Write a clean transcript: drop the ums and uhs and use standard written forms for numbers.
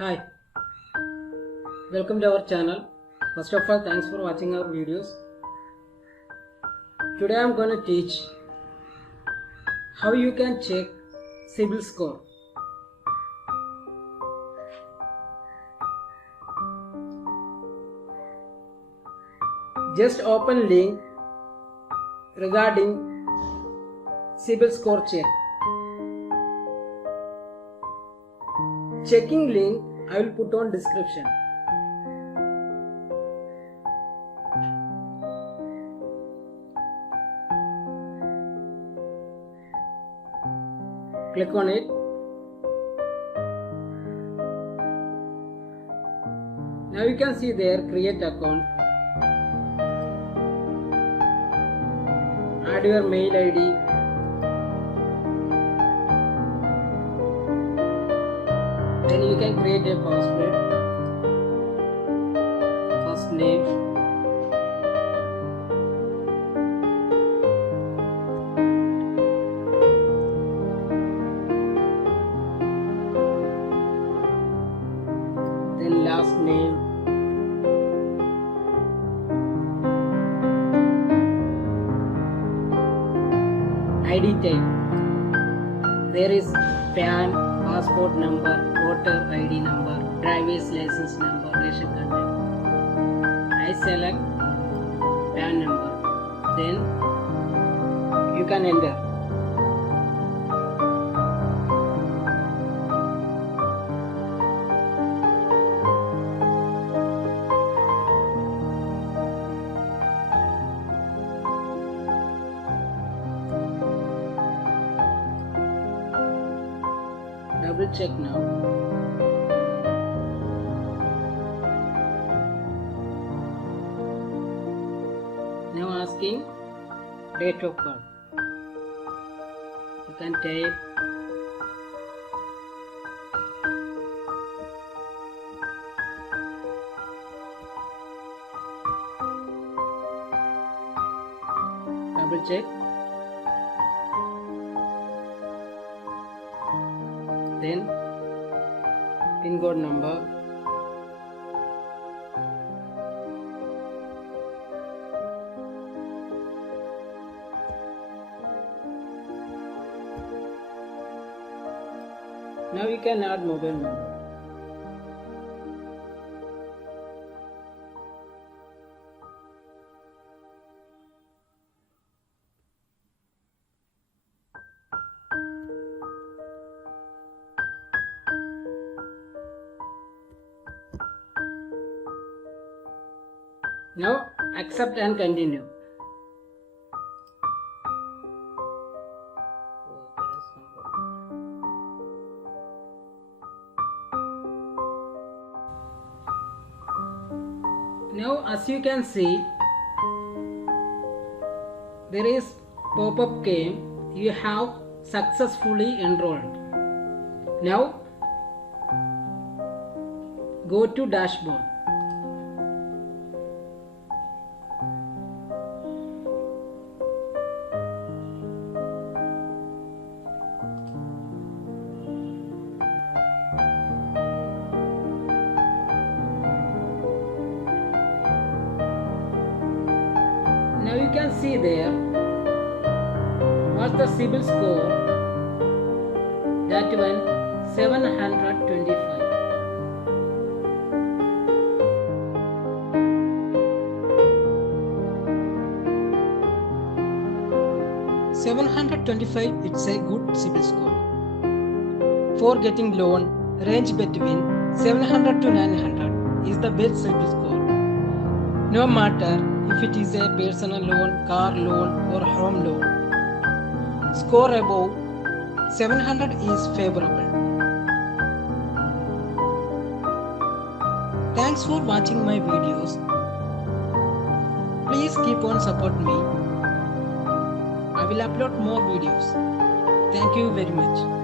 Hi, welcome to our channel. First of all, thanks for watching our videos. Today I am going to teach how you can check cibil score. Just open link regarding cibil score check. Checking link I will put on description. Click on it. Now you can see there create account. Add your mail ID. Then you can create a password. First name. Then last name. ID type. There is PAN, passport number, voter ID number, driver's license number, ration card number. I select PAN number. Then you can enter. Double check now. Now asking date of birth. You can type double check. Then pin code number, now you can add mobile number. Now accept and continue. Now as you can see, there is pop-up came, you have successfully enrolled. Now go to dashboard. Now you can see there what's the cibil score. That one 725. It's a good cibil score. For getting loan, range between 700 to 900 is the best cibil score. No matter if it is a personal loan, car loan or home loan, score above 700 is favorable. Thanks for watching my videos. Please keep on support me. I will upload more videos. Thank you very much.